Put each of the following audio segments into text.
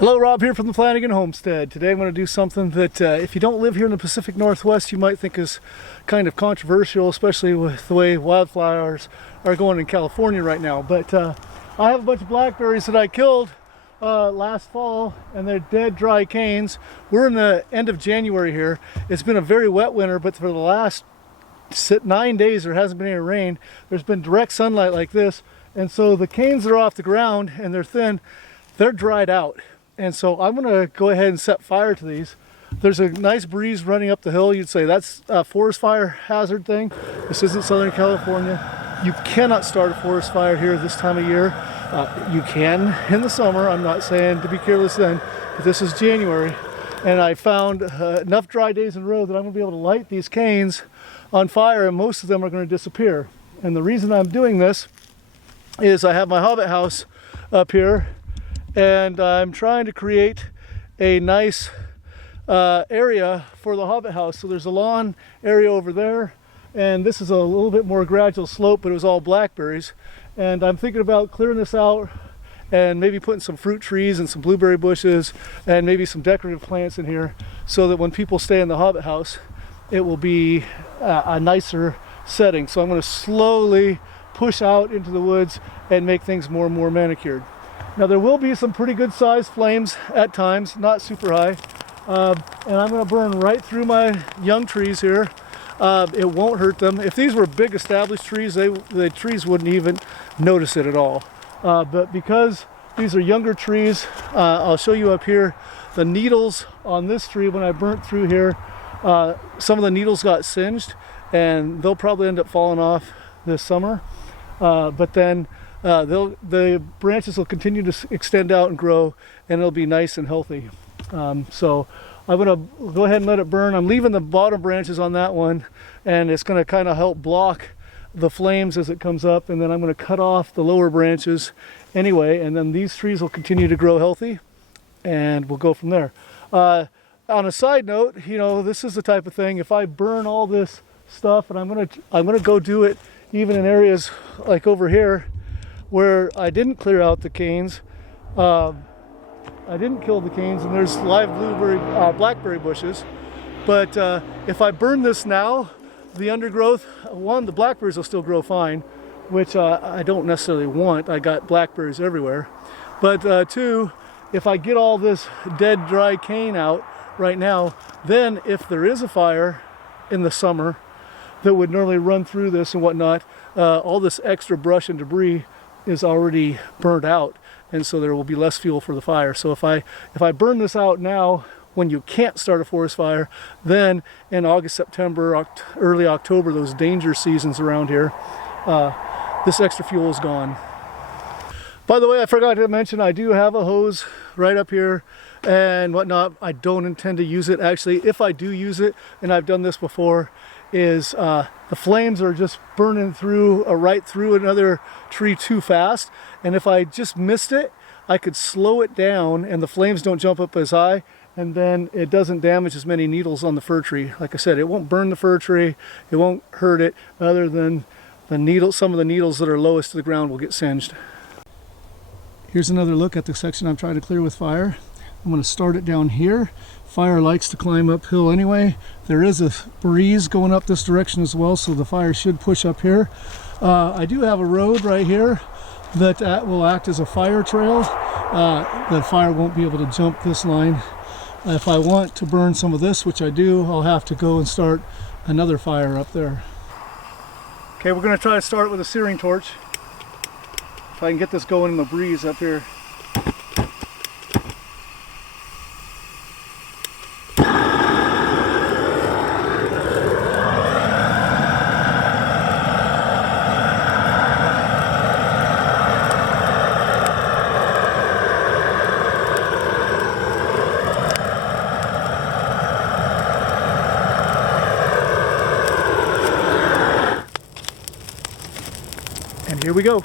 Hello, Rob here from the Flanagan Homestead. Today I'm going to do something that if you don't live here in the Pacific Northwest, you might think is kind of controversial, especially with the way wildflowers are going in California right now. But I have a bunch of blackberries that I killed last fall, and they're dead dry canes. We're in the end of January here. It's been a very wet winter, but for the last 9 days there hasn't been any rain. There's been direct sunlight like this, and so the canes that are off the ground and they're thin, they're dried out. And so I'm going to go ahead and set fire to these. There's a nice breeze running up the hill. You'd say that's a forest fire hazard thing. This isn't Southern California. You cannot start a forest fire here this time of year. You can in the summer. I'm not saying to be careless then, but this is January. And I found enough dry days in a row that I'm going to be able to light these canes on fire, and most of them are going to disappear. And the reason I'm doing this is I have my hobbit house up here, and I'm trying to create a nice area for the hobbit house. So there's a lawn area over there, and this is a little bit more gradual slope, but it was all blackberries. And I'm thinking about clearing this out and maybe putting some fruit trees and some blueberry bushes and maybe some decorative plants in here, so that when people stay in the hobbit house, it will be a nicer setting. So I'm going to slowly push out into the woods and make things more and more manicured. Now there will be some pretty good sized flames at times, not super high, and I'm going to burn right through my young trees here. It won't hurt them. If these were big established trees, the trees wouldn't even notice it at all. But because these are younger trees, I'll show you up here the needles on this tree. When I burnt through here, some of the needles got singed, and they'll probably end up falling off this summer. But then the branches will continue to extend out and grow, and it'll be nice and healthy. So I'm going to go ahead and let it burn. I'm leaving the bottom branches on that one, and it's going to kind of help block the flames as it comes up, and then I'm going to cut off the lower branches anyway, and then these trees will continue to grow healthy, and we'll go from there. On a side note, you know, this is the type of thing, if I burn all this stuff, and I'm going to go do it even in areas like over here where I didn't clear out the canes. I didn't kill the canes, and there's live blackberry bushes. But if I burn this now, the undergrowth, one, the blackberries will still grow fine, which I don't necessarily want. I got blackberries everywhere. But two, if I get all this dead dry cane out right now, then if there is a fire in the summer that would normally run through this and whatnot, all this extra brush and debris is already burnt out, and so there will be less fuel for the fire. So if I burn this out now, when you can't start a forest fire, then in August, September, early October, those danger seasons around here, this extra fuel is gone. By the way, I forgot to mention, I do have a hose right up here and whatnot. I don't intend to use it. Actually, if I do use it, and I've done this before, is the flames are just burning through right through another tree too fast, and if I just missed it, I could slow it down and the flames don't jump up as high, and then it doesn't damage as many needles on the fir tree. Like I said, it won't burn the fir tree, it won't hurt it, other than the needles, some of the needles that are lowest to the ground will get singed. Here's another look at the section I'm trying to clear with fire. I'm going to start it down here. Fire likes to climb uphill anyway. There is a breeze going up this direction as well, so the fire should push up here. I do have a road right here that will act as a fire trail. The fire won't be able to jump this line. If I want to burn some of this, which I do, I'll have to go and start another fire up there. Okay, we're going to try to start with a searing torch. If I can get this going in the breeze up here. And here we go.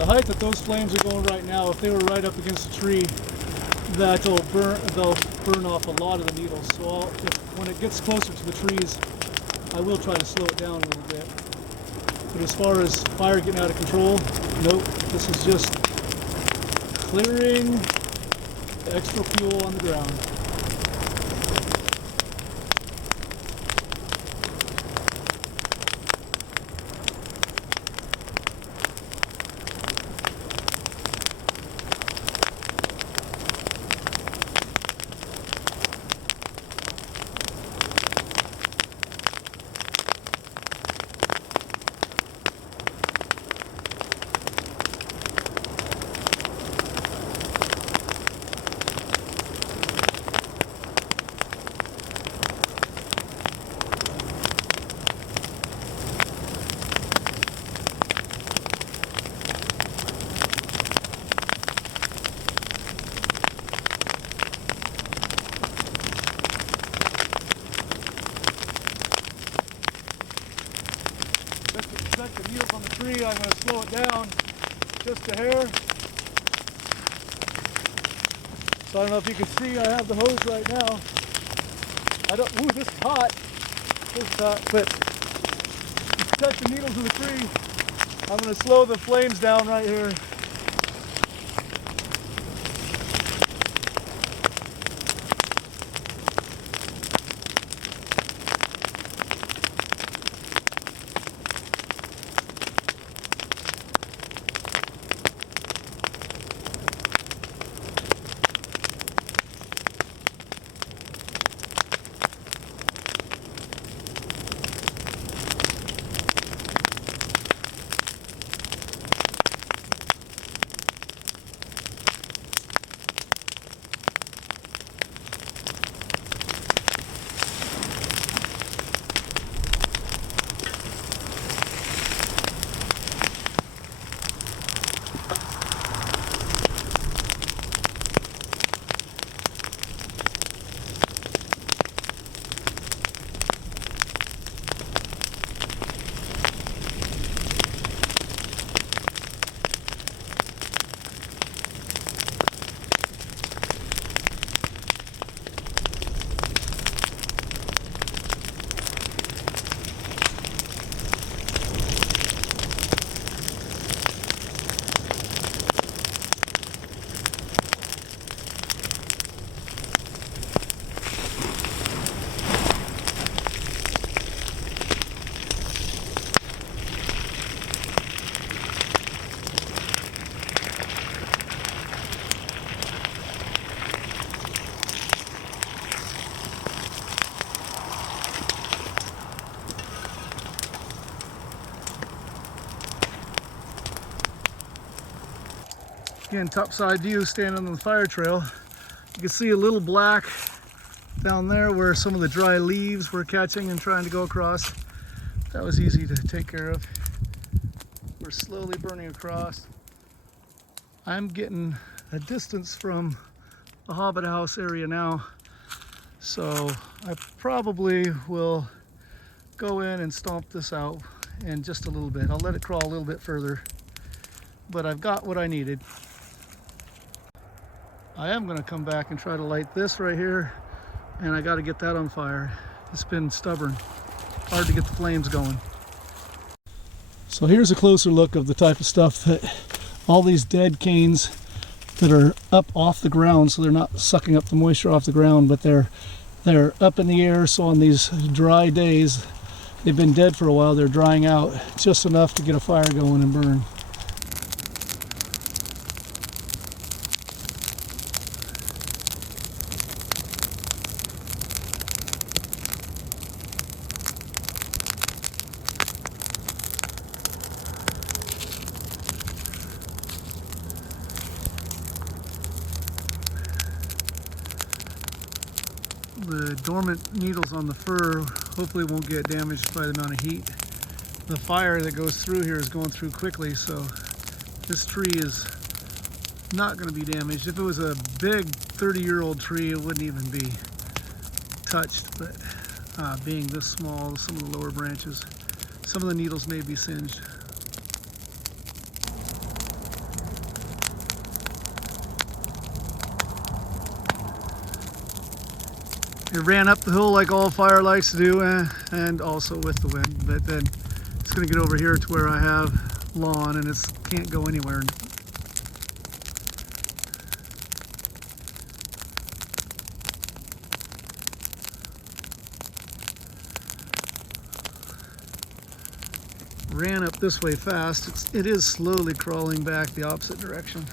The height that those flames are going right now, if they were right up against the tree, they'll burn off a lot of the needles. So when it gets closer to the trees, I will try to slow it down a little bit. But as far as fire getting out of control, nope. This is just clearing the extra fuel on the ground. The needles on the tree, I'm going to slow it down just a hair. So I don't know if you can see, I have the hose right now. Ooh, this is hot. This is hot, but to protect the needles of the tree, I'm going to slow the flames down right here. Again, topside view, standing on the fire trail. You can see a little black down there where some of the dry leaves were catching and trying to go across. That was easy to take care of. We're slowly burning across. I'm getting a distance from the Hobbit House area now, so I probably will go in and stomp this out in just a little bit. I'll let it crawl a little bit further, but I've got what I needed. I am going to come back and try to light this right here, and I got to get that on fire. It's been stubborn, hard to get the flames going. So here's a closer look of the type of stuff that all these dead canes that are up off the ground, so they're not sucking up the moisture off the ground, but they're up in the air. So on these dry days, they've been dead for a while, they're drying out just enough to get a fire going and burn. The dormant needles on the fir hopefully won't get damaged by the amount of heat. The fire that goes through here is going through quickly, so this tree is not going to be damaged. If it was a big 30-year-old tree, it wouldn't even be touched, but being this small, some of the lower branches, some of the needles may be singed. It ran up the hill like all fire likes to do, and also with the wind. But then it's going to get over here to where I have lawn and it can't go anywhere. Ran up this way fast. It is slowly crawling back the opposite direction.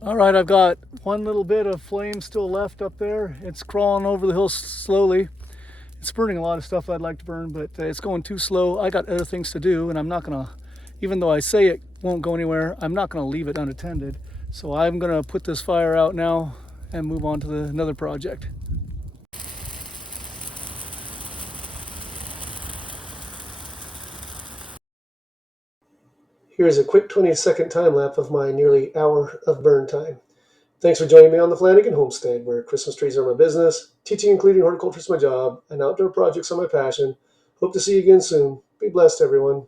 All right, I've got one little bit of flame still left up there. It's crawling over the hill slowly. It's burning a lot of stuff I'd like to burn, but it's going too slow. I got other things to do, and I'm not gonna, even though I say it won't go anywhere, I'm not gonna leave it unattended. So I'm gonna put this fire out now and move on to another project. Here's a quick 20-second time lapse of my nearly hour of burn time. Thanks for joining me on the Flanagan Homestead, where Christmas trees are my business, teaching and cleaning horticulture is my job, and outdoor projects are my passion. Hope to see you again soon. Be blessed, everyone.